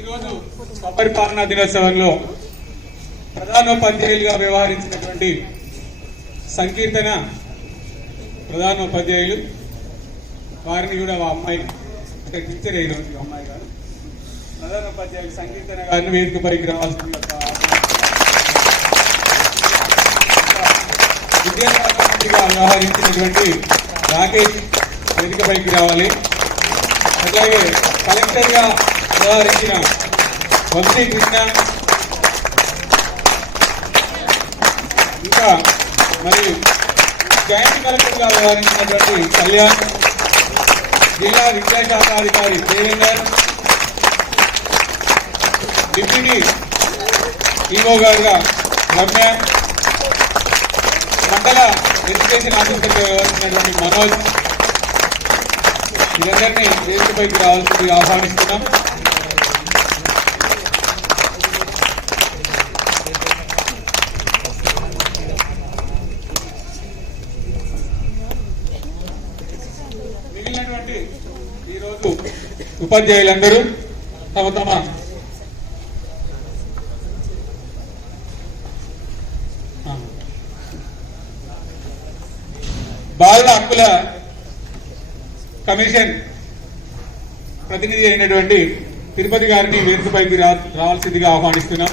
ఈరోజు స్వపరిపాలనా దినోత్సవంలో ప్రధానోపాధ్యాయులుగా వ్యవహరించినటువంటి సంకీర్తన ప్రధానోపాధ్యాయులు వారిని కూడా అమ్మాయి అంటే టీచర్ ఈరోజు అమ్మాయి గారు ప్రధానోపాధ్యాయులు సంకీర్తన గారిని వేదికపైకి రావాల్సింది విద్యాశాఖ మంత్రిగా వ్యవహరించినటువంటి రాకేష్ వేదికపైకి రావాలి. అట్లాగే కలెక్టర్ గా వ్యవహరించిన వంశీ కృష్ణ, ఇంకా మరియు జాయింట్ కలెక్టర్ గా వ్యవహరించినటువంటి కళ్యాణ్, జిల్లా విద్యాశాఖాధికారి దేవేందర్, డిప్యూటీ ఈఓ గారుగా రమ్య, మండల ఎడ్యుకేషన్ ఆఫీసర్ గా వ్యవహరించినటువంటి మనోజ్, వీరందరినీ వేదికపైకి రావాల్సింది ఆహ్వానిస్తున్నాం. మిగిలినటువంటి ఈరోజు ఉపాధ్యాయులందరూ తమ తమ బాల హక్కుల కమిషన్ ప్రతినిధి అయినటువంటి తిరుపతి గారిని వేదికపైకి రావాల్సిందిగా ఆహ్వానిస్తున్నాం.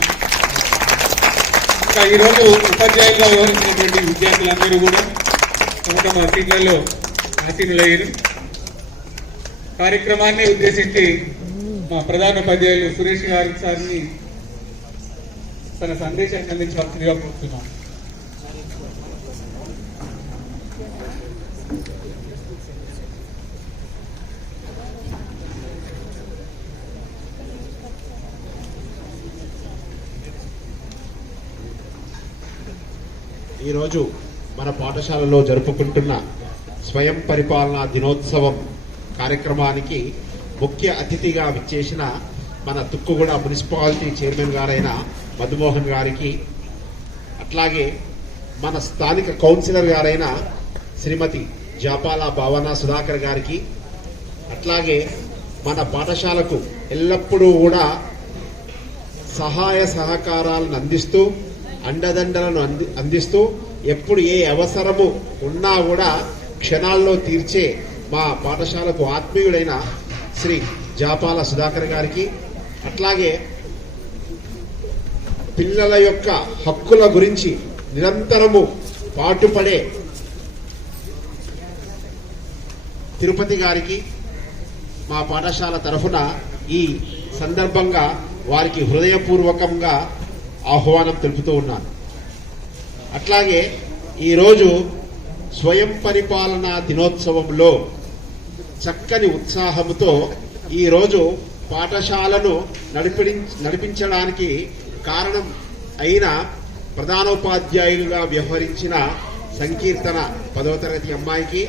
ఇంకా ఈరోజు ఉపాధ్యాయులుగా వ్యవహరించినటువంటి విద్యార్థులందరూ కూడా తమ తమ సీట్లలో ఆసీనులయ్యారు. కార్యక్రమాన్ని ఉద్దేశించి మా ప్రధానోపాధ్యాయులు సురేష్ గారి సార్ని తన సందేశాన్ని అందించవలసిందిగా కోరుతున్నాం. ఈరోజు మన పాఠశాలలో జరుపుకుంటున్న స్వయం పరిపాలనా దినోత్సవం కార్యక్రమానికి ముఖ్య అతిథిగా విచ్చేసిన మన తుక్కుగూడ మున్సిపాలిటీ చైర్మన్ గారైన మధుమోహన్ గారికి, అట్లాగే మన స్థానిక కౌన్సిలర్ గారైన శ్రీమతి జాపాల భావన సుధాకర్ గారికి, అట్లాగే మన పాఠశాలకు ఎల్లప్పుడూ కూడా సహాయ సహకారాలను అందిస్తూ అండదండలను అందిస్తూ ఎప్పుడు ఏ అవసరము ఉన్నా కూడా క్షణాల్లో తీర్చే మా పాఠశాలకు ఆత్మీయుడైన శ్రీ జాపాల సుధాకర్ గారికి, అట్లాగే పిల్లల యొక్క హక్కుల గురించి నిరంతరము పాటుపడే తిరుపతి గారికి మా పాఠశాల తరఫున ఈ సందర్భంగా వారికి హృదయపూర్వకంగా ఆహ్వానం తెలుపుతూ ఉన్నాను. అట్లాగే ఈరోజు స్వయం పరిపాలనా దినోత్సవంలో చక్కని ఉత్సాహంతో ఈరోజు పాఠశాలను నడిపించడానికి కారణం అయిన ప్రధానోపాధ్యాయులుగా వ్యవహరించిన సంకీర్తన 10వ తరగతి అమ్మాయికి,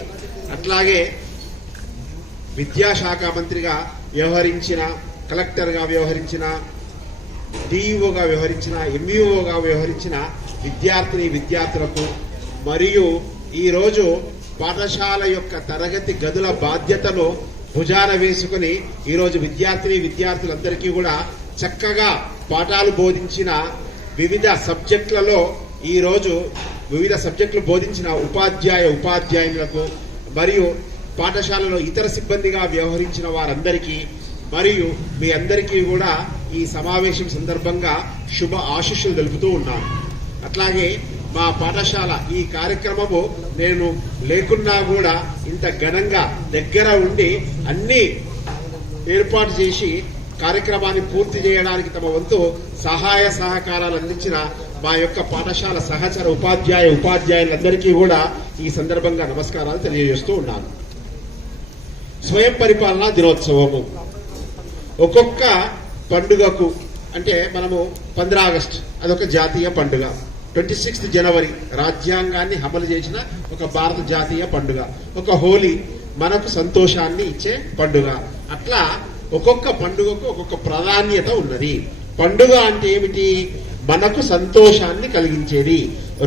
అట్లాగే విద్యాశాఖ మంత్రిగా వ్యవహరించిన, కలెక్టర్గా వ్యవహరించిన, డిఈఓగా వ్యవహరించిన, ఎంఈఓగా వ్యవహరించిన విద్యార్థులకు, మరియు ఈరోజు పాఠశాల యొక్క తరగతి గదుల బాధ్యతను భుజాన వేసుకుని ఈరోజు విద్యార్థులందరికీ కూడా చక్కగా పాఠాలు బోధించిన వివిధ సబ్జెక్టులలో ఈరోజు వివిధ సబ్జెక్టులు బోధించిన ఉపాధ్యాయులకు మరియు పాఠశాలలో ఇతర సిబ్బందిగా వ్యవహరించిన వారందరికీ మరియు మీ అందరికీ కూడా ఈ సమావేశం సందర్భంగా శుభ ఆశీస్సులు తెలుపుతూ ఉన్నాను. అట్లాగే మా పాఠశాల ఈ కార్యక్రమము నేను లేకున్నా కూడా ఇంత ఘనంగా దగ్గర ఉండి అన్ని ఏర్పాటు చేసి కార్యక్రమాన్ని పూర్తి చేయడానికి తమ వంతు సహాయ సహకారాలు అందించిన మా యొక్క పాఠశాల సహచర ఉపాధ్యాయులందరికీ కూడా ఈ సందర్భంగా నమస్కారాలు తెలియజేస్తూ ఉన్నాను. స్వయం పరిపాలనా దినోత్సవము ఒక్కొక్క పండుగకు అంటే మనము 15 ఆగస్టు అదొక జాతీయ పండుగ, 26 జనవరి రాజ్యాంగాన్ని అమలు చేసిన ఒక భారత జాతీయ పండుగ, ఒక హోలీ మనకు సంతోషాన్ని ఇచ్చే పండుగ. అట్లా ఒక్కొక్క పండుగకు ఒక్కొక్క ప్రాధాన్యత ఉన్నది. పండుగ అంటే ఏమిటి? మనకు సంతోషాన్ని కలిగించేది.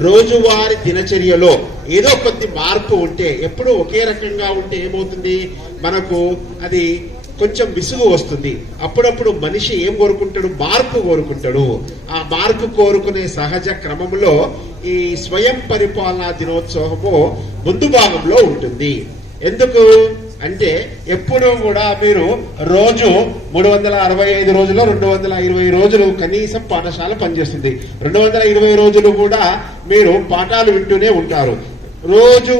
రోజువారీ దినచర్యలో ఏదో కొద్ది మార్పు ఉంటే, ఎప్పుడూ ఒకే రకంగా ఉంటే ఏమవుతుంది, మనకు అది కొంచెం విసుగు వస్తుంది. అప్పుడప్పుడు మనిషి ఏం కోరుకుంటాడు? మార్పు కోరుకుంటాడు. ఆ మార్పు కోరుకునే సహజ క్రమంలో ఈ స్వయం పరిపాలనా దినోత్సవము ముందు భాగంలో ఉంటుంది. ఎందుకు అంటే ఎప్పుడూ కూడా మీరు రోజు 365 రోజుల్లో 220 రోజులు కనీసం పాఠశాల పనిచేస్తుంది. 220 రోజులు కూడా మీరు పాఠాలు వింటూనే ఉంటారు. రోజు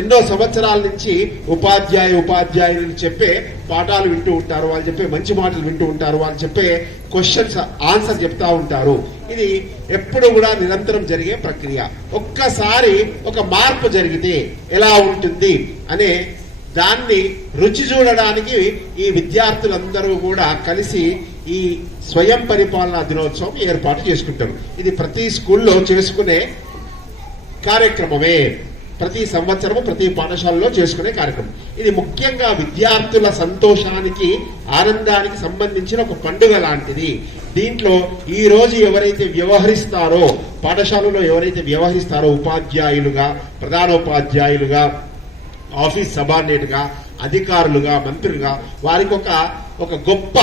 ఎన్నో సంవత్సరాల నుంచి ఉపాధ్యాయులు చెప్పే పాఠాలు వింటూ ఉంటారు. వాళ్ళు చెప్పే మంచి మాటలు వింటూ ఉంటారు. వాళ్ళు చెప్పే క్వశ్చన్స్ ఆన్సర్ చెప్తా ఉంటారు. ఇది ఎప్పుడు కూడా నిరంతరం జరిగే ప్రక్రియ. ఒక్కసారి ఒక మార్పు జరిగితే ఎలా ఉంటుంది అనే దాన్ని రుచి చూడడానికి ఈ విద్యార్థులందరూ కూడా కలిసి ఈ స్వయం పరిపాలనా దినోత్సవం ఏర్పాటు చేసుకుంటారు. ఇది ప్రతి స్కూల్లో చేసుకునే కార్యక్రమమే. ప్రతి సంవత్సరము ప్రతి పాఠశాలలో చేసుకునే కార్యక్రమం. ఇది ముఖ్యంగా విద్యార్థుల సంతోషానికి, ఆనందానికి సంబంధించిన ఒక పండుగ లాంటిది. దీంట్లో ఈ రోజు ఎవరైతే వ్యవహరిస్తారో, పాఠశాలలో ఎవరైతే వ్యవహరిస్తారో, ఉపాధ్యాయులుగా, ప్రధానోపాధ్యాయులుగా, ఆఫీస్ సబార్డినేట్ గా, అధికారులుగా, మంత్రులుగా, వారికి ఒక గొప్ప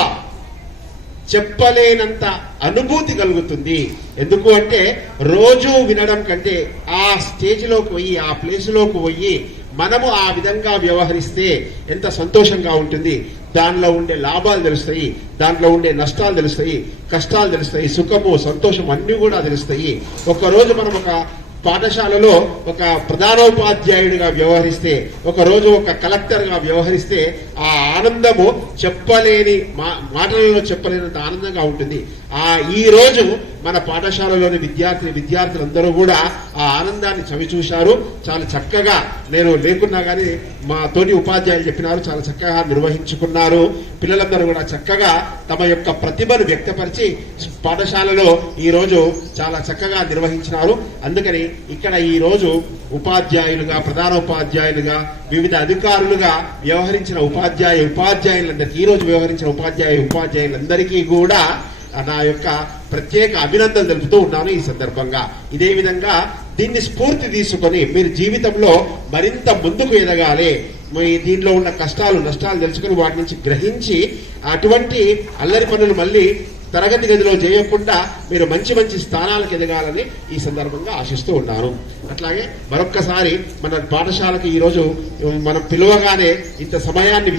చెప్పలేనంత అనుభూతి కలుగుతుంది. ఎందుకు అంటే రోజు వినడం కంటే ఆ స్టేజ్లోకి పోయి, ఆ ప్లేస్లోకి పోయి మనము ఆ విధంగా వ్యవహరిస్తే ఎంత సంతోషంగా ఉంటుంది. దానిలో ఉండే లాభాలు తెలుస్తాయి, దాంట్లో ఉండే నష్టాలు తెలుస్తాయి, కష్టాలు తెలుస్తాయి, సుఖము సంతోషం అన్ని కూడా తెలుస్తాయి. ఒకరోజు మనం ఒక పాఠశాలలో ఒక ప్రధానోపాధ్యాయుడిగా వ్యవహరిస్తే, ఒక రోజు ఒక కలెక్టర్ గా వ్యవహరిస్తే ఆ ఆనందము చెప్పలేని, మాటలలో చెప్పలేనంత ఆనందంగా ఉంటుంది. ఈ రోజు మన పాఠశాలలోని విద్యార్థులందరూ కూడా ఆ ఆనందాన్ని చవి చూశారు. చాలా చక్కగా, నేను లేకున్నా కానీ మా తోటి ఉపాధ్యాయులు చెప్పినారు, చాలా చక్కగా నిర్వహించుకున్నారు. పిల్లలందరూ కూడా చక్కగా తమ యొక్క ప్రతిభను వ్యక్తపరిచి పాఠశాలలో ఈ రోజు చాలా చక్కగా నిర్వహించినారు. అందుకని ఇక్కడ ఈ రోజు ఉపాధ్యాయులుగా, ప్రధానోపాధ్యాయులుగా, వివిధ అధికారులుగా వ్యవహరించిన ఉపాధ్యాయులందరికీ, ఈ రోజు వ్యవహరించిన ఉపాధ్యాయులందరికీ కూడా నా యొక్క ప్రత్యేక అభినందనలు తెలుపుతూ ఉన్నాను ఈ సందర్భంగా. ఇదే విధంగా దీన్ని స్ఫూర్తి తీసుకొని మీరు జీవితంలో మరింత ముందుకు ఎదగాలి. దీనిలో ఉన్న కష్టాలు నష్టాలు తెలుసుకుని వాటి నుంచి గ్రహించి అటువంటి అల్లరి పనులు మళ్ళీ తరగతి గదిలో చేయకుండా మీరు మంచి మంచి స్థానాలకు ఎదగాలని ఈ సందర్భంగా ఆశిస్తూ ఉన్నాను. అట్లాగే మరొక్కసారి మన పాఠశాలకు ఈరోజు మనం పిలువగానే ఇంత సమయాన్ని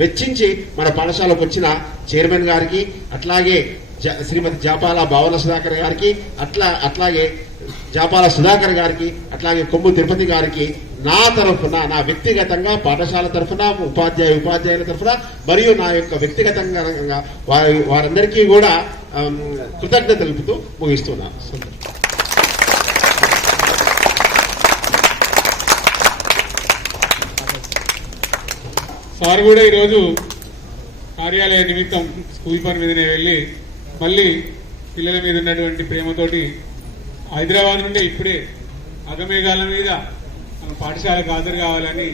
వెచ్చించి మన పాఠశాలకు వచ్చిన చైర్మన్ గారికి, అట్లాగే శ్రీమతి జాపాల భావన సుధాకర్ గారికి, అట్లాగే జాపాల సుధాకర్ గారికి, అట్లాగే కొమ్ము తిరుపతి గారికి నా తరఫున, నా వ్యక్తిగతంగా పాఠశాల తరఫున, ఉపాధ్యాయుల తరఫున మరియు నా యొక్క వ్యక్తిగతంగా వారందరికీ కూడా కృతజ్ఞత తెలుపుతూ ముగిస్తున్నాను. సార్ కూడా ఈరోజు కార్యాలయ నిమిత్తం స్కూల్ పని మీదనే వెళ్ళి మళ్ళీ పిల్లల మీద ఉన్నటువంటి ప్రేమతోటి హైదరాబాద్ నుండి ఇప్పుడే అగమేఘాల మీద మన పాఠశాలకు హాజరు కావాలని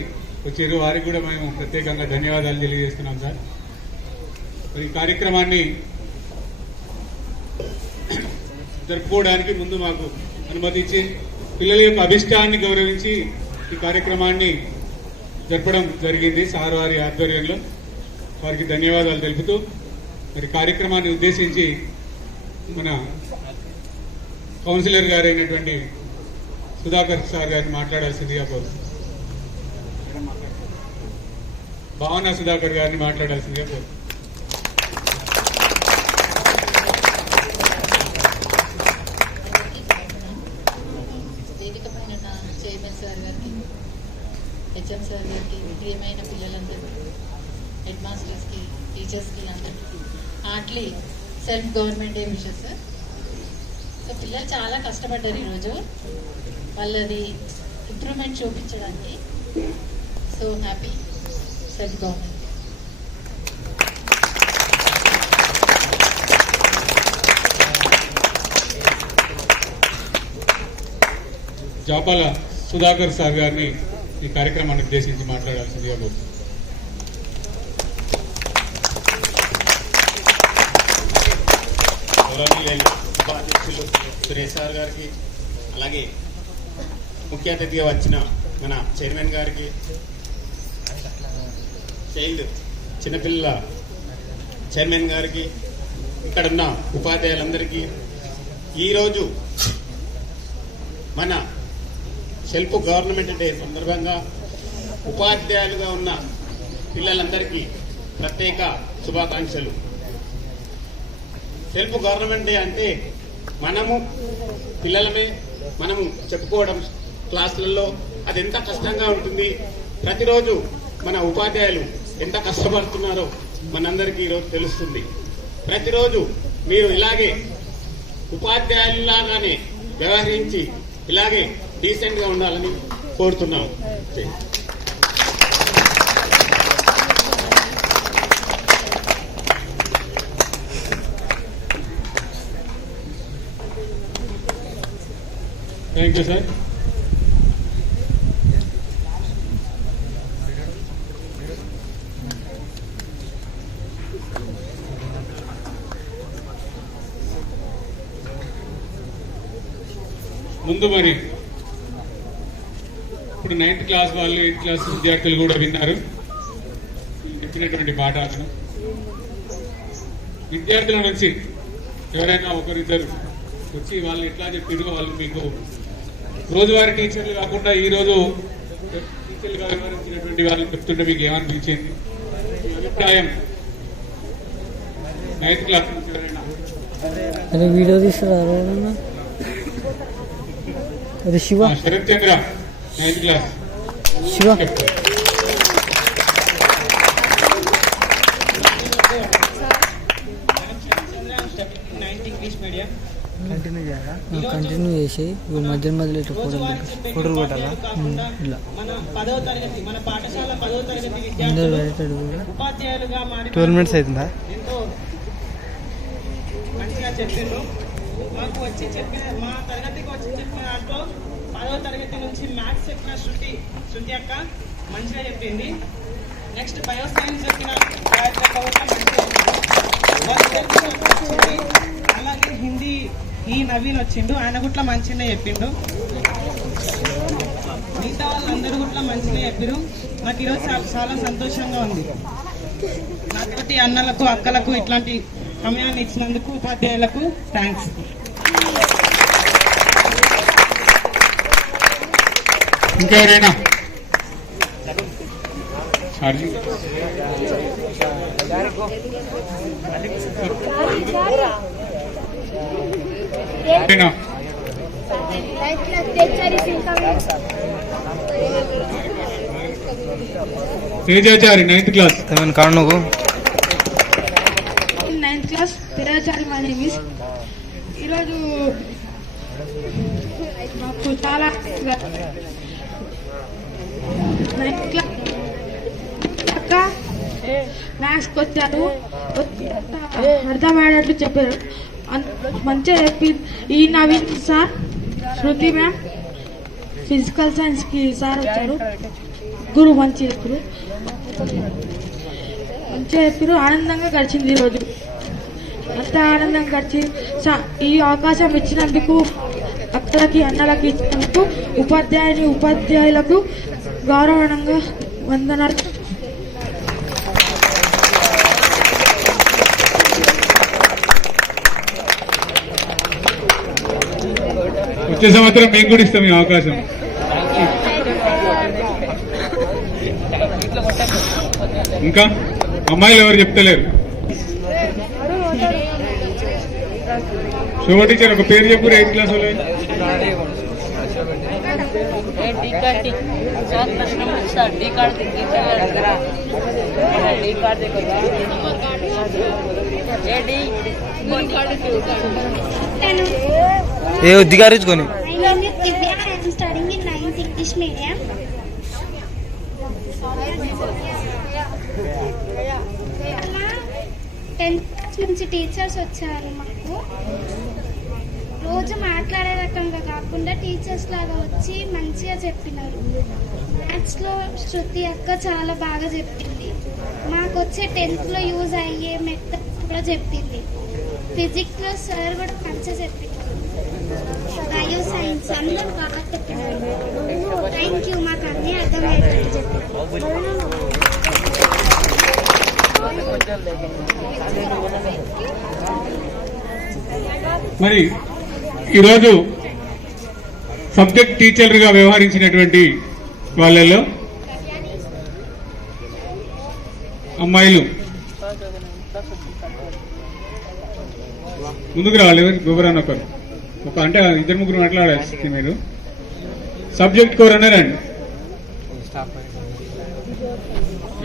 వచ్చారు. వారికి కూడా మేము ప్రత్యేకంగా ధన్యవాదాలు తెలియజేస్తున్నాం సార్. ఈ కార్యక్రమాన్ని జరుపుకోవడానికి ముందు మాకు అనుమతి ఇచ్చి పిల్లల యొక్క అభిష్టాన్ని గౌరవించి ఈ కార్యక్రమాన్ని జరపడం జరిగింది సార్ వారి ఆధ్వర్యంలో. వారికి ధన్యవాదాలు తెలుపుతూ మరి కార్యక్రమాన్ని ఉద్దేశించి మన కౌన్సిలర్ గారు అయినటువంటి సుధాకర్ సార్ గారిని మాట్లాడాల్సిందిగా కోరుతున్నాను. భావన సుధాకర్ గారిని మాట్లాడాల్సిందిగా కోరుతున్నాను. చైర్మన్ సార్ గారికి, హెచ్ఎం సార్ గారికి, ప్రియమైన పిల్లలందరూ, హెడ్ మాస్టర్స్కి, టీచర్స్కి అందరికీ heartly self government day wishes sir. So పిల్లలు చాలా కష్టపడ్డారు ఈరోజు వాళ్ళది ఇంప్రూవ్మెంట్ చూపించడానికి. So happy self government. Japala Sudhakar sir గారిని ఈ కార్యక్రమాన్ని ఉద్దేశించి మాట్లాడాల్సిందిగా కోరుతున్నాను. ఉపాధ్యక్షులు సురేష్ సార్ గారికి, అలాగే ముఖ్య అతిథిగా వచ్చిన మన చైర్మన్ గారికి, చైల్డ్ చిన్నపిల్లల చైర్మన్ గారికి, ఇక్కడున్న ఉపాధ్యాయులందరికీ ఈరోజు మన సెల్ఫ్ గవర్నమెంట్ డే సందర్భంగా ఉపాధ్యాయులుగా ఉన్న పిల్లలందరికీ ప్రత్యేక శుభాకాంక్షలు. సెల్ఫ్ గవర్నమెంట్ డే అంటే మనము పిల్లలమే మనము చెప్పుకోవడం క్లాసులలో అది ఎంత కష్టంగా ఉంటుంది. ప్రతిరోజు మన ఉపాధ్యాయులు ఎంత కష్టపడుతున్నారో మనందరికీ ఈరోజు తెలుస్తుంది. ప్రతిరోజు మీరు ఇలాగే ఉపాధ్యాయులాగానే వ్యవహరించి ఇలాగే డీసెంట్ గా ఉండాలని కోరుతున్నాం. Thank you sir. ముందు మరి ఇప్పుడు 9th క్లాస్ వాళ్ళు 8th క్లాస్ విద్యార్థులు కూడా విన్నారు చెప్పినటువంటి పాఠాలను. విద్యార్థుల నుంచి ఎవరైనా ఒకరిద్దరు వచ్చి వాళ్ళు ఎట్లా చెప్పారో వాళ్ళు మీకు రోజువారీ టీచర్లు కాకుండా ఈ రోజు టీచర్లుగా వివరించినటువంటి వాళ్ళు చెప్తుంటే మీకు ఏమనిపించింది? మీ అభిప్రాయం 9th క్లాస్ నుంచి ఎవరైనా వీడియో తీసుకురా శివ శరత్ చంద్ర 9th క్లాస్ శివ కంటిన్యూ చేసి మధ్య మధ్యలో ఇట్లా ఫోటోలు కొట్టాలా ఇలా మన 10వ తరగతి మన పాఠశాల 10వ తరగతి అందరూ విద్యార్థులు ఉపాధ్యాయులుగా మారి 12 minutes అవుతుందా? ఎంతో మంచిగా చెప్పిండ్రు. మాకు వచ్చి చెప్పిన మా తరగతికి వచ్చి చెప్పిన దాంట్లో 10వ తరగతి నుంచి మ్యాథ్స్ చెప్పిన శృతి అక్క మంచిగా చెప్పింది. నెక్స్ట్ బయో సైన్స్ చెప్పిన గాయత్రి అక్క కూడా మంచిగా చెప్పింది. అలాగే హిందీ ఈ నవీన్ వచ్చిండు, ఆయన గుట్ల మంచిగా చెప్పిండు. మిగతా వాళ్ళందరూ గుట్ల మంచిగా చెప్పారు. నాకు ఈరోజు చాలా సంతోషంగా ఉంది. నాతోటి అన్నలకు అక్కలకు ఇట్లాంటి సమయాన్ని ఇచ్చినందుకు ఉపాధ్యాయులకు థ్యాంక్స్. ఇంకెవరైనా తేజాచారి 9th క్లాస్ నువ్వు 9th class Tejachari my name is. ఈరోజు నాకు చాలా 9th క్లాస్ అక్క మ్యాథ్స్కి వచ్చారు, అర్థమయ్యేటట్లు చెప్పారు, మంచిగా చెప్పి ఈ నవీన్ సార్, శృతి మ్యామ్, ఫిజికల్ సైన్స్కి సార్ వచ్చారు, గురువు మంచి చెప్పారు, మంచిగా చెప్పారు. ఆనందంగా గడిచింది ఈరోజు, అంత ఆనందంగా గడిచి ఈ అవకాశం ఇచ్చినందుకు అక్కలకి అన్నలకి ఇచ్చినందుకు ఉపాధ్యాయులకు గౌరవంగా వందనాలు. వచ్చే సంవత్సరం మేము కూడా ఇస్తాం ఈ అవకాశం. ఇంకా అమ్మాయిలు ఎవరు చెప్తలేరు. శోభ టీచర్ ఒక పేరు చెప్పు 8th క్లాస్ వాళ్ళు. ఏ ఉద్దిగారించుకొని My name is Divya. I am studying in 9th English medium. అలా 10th క్లాస్ నుంచి టీచర్స్ వచ్చారు. మాకు రోజు మాట్లాడే రకంగా కాకుండా టీచర్స్ లాగా వచ్చి మంచిగా చెప్పినారు. మ్యాథ్స్లో శృతి అక్క చాలా బాగా చెప్పింది. మాకు వచ్చే 10th లో యూజ్ అయ్యే మెథడ్స్ కూడా చెప్పింది. ఫిజిక్స్లో సార్ కూడా మంచిగా చెప్పింది. బయో సైన్స్ అందరూ బాగా చెప్పినారు. Thank you. మాకు అన్నీ అర్థమయ్యేటట్టు చెప్పారు. మరి ఈరోజు సబ్జెక్ట్ టీచర్గా వ్యవహరించినటువంటి వాళ్ళలో అమ్మాయిలు ముందుకు రావాలి. గోబరాన్ ఒక అంటే ఇద్దరు ముగ్గురు మాట్లాడాల్సి మీరు. సబ్జెక్ట్ కో రన్నర్ అండి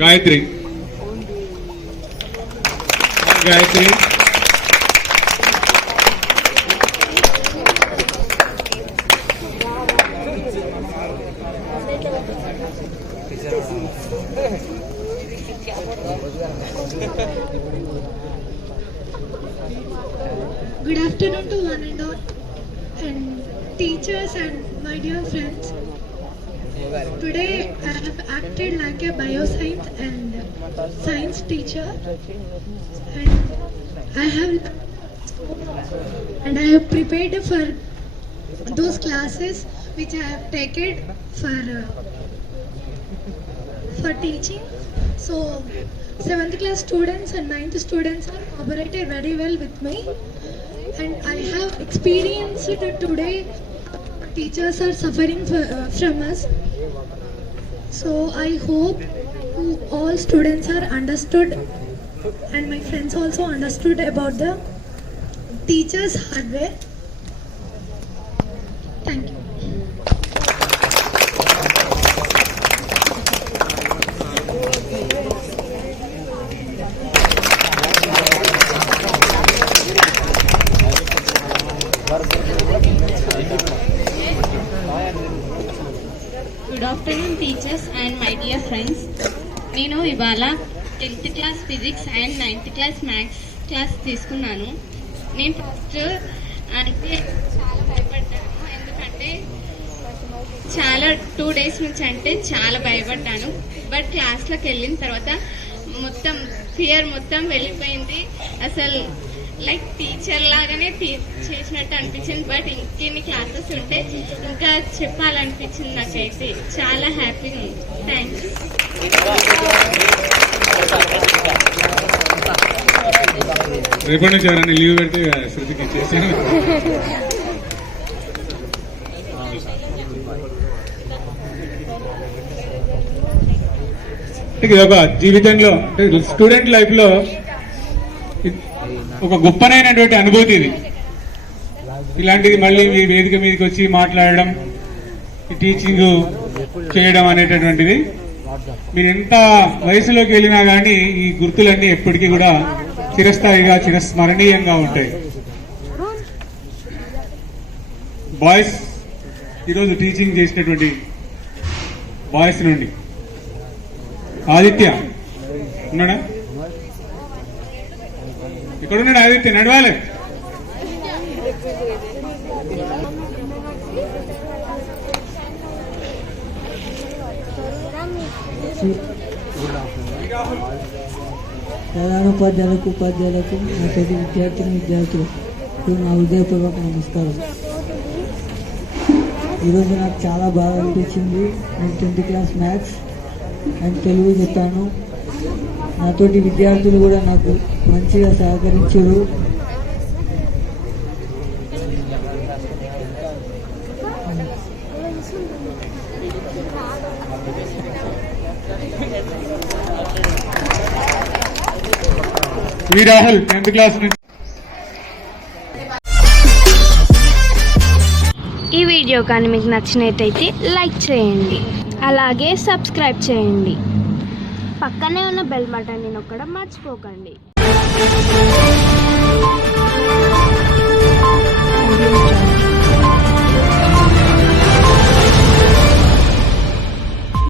Gayatri. Good afternoon to one and all, and teachers and my dear friends. Today I have acted like a bioscience and science teacher, and I have prepared for those classes which I have taken for teaching. So 7th class students and 9th students are cooperated very well with me, and I have experienced today teachers are suffering from us. So I hope all students are understood, and my friends also understood about the teachers' hardware. Thank you. Good afternoon teachers and my dear friends. నేను ఇవాళ 10th class physics and 9th class maths class తీసుకున్నాను. నేను first అంటే చాలా భయపడ్డాను, ఎందుకంటే 2 days నుంచి అంటే చాలా భయపడ్డాను. బట్ క్లాస్లోకి వెళ్ళిన తర్వాత మొత్తం ఫియర్ మొత్తం వెళ్ళిపోయింది. అసలు లైక్ టీచర్ లాగానే చేసినట్టు అనిపించింది. బట్ ఇంకెన్ని క్లాసెస్ ఉంటే ఇంకా చెప్పాలనిపించింది. నాకైతే చాలా హ్యాపీగా ఉంది. థ్యాంక్స్. రేపటి నుంచి ఎవరైనా లీవ్ పెడితే శృతికి చేశాను. ఇది ఒక జీవితంలో అంటే స్టూడెంట్ లైఫ్ లో ఒక గొప్పనైనటువంటి అనుభూతి ఇది. ఇలాంటిది మళ్ళీ మీ వేదిక మీదకి వచ్చి మాట్లాడడం, టీచింగ్ చేయడం అనేటటువంటిది మీరు ఎంత వయసులోకి వెళ్ళినా కానీ ఈ గుర్తులన్నీ ఎప్పటికీ కూడా చిరస్థాయిగా చిరస్మరణీయంగా ఉంటాయి. బాయ్స్ ఈరోజు టీచింగ్ చేసినటువంటి బాయ్స్ నుండి ఆదిత్య ఉన్నాడా? ఎక్కడున్నాడు ఆదిత్య? నడవాలి. ప్రధానోపాధ్యాయులకు ఉపాధ్యాయులకు నా తోటి విద్యార్థులకు నా హృదయపూర్వక నమస్కారం. ఈరోజు నాకు చాలా బాగా అనిపించింది. నేను 10th class maths and Telugu చెప్పాను. నాతోటి విద్యార్థులు కూడా నాకు మంచిగా సహకరించారు. రాహుల్ 10th క్లాస్ నుంచి. ఈ వీడియో కానీ మీకు నచ్చినట్టయితే లైక్ చేయండి, అలాగే సబ్స్క్రైబ్ చేయండి. పక్కనే ఉన్న బెల్ బటన్ని నొక్కడం మర్చిపోకండి.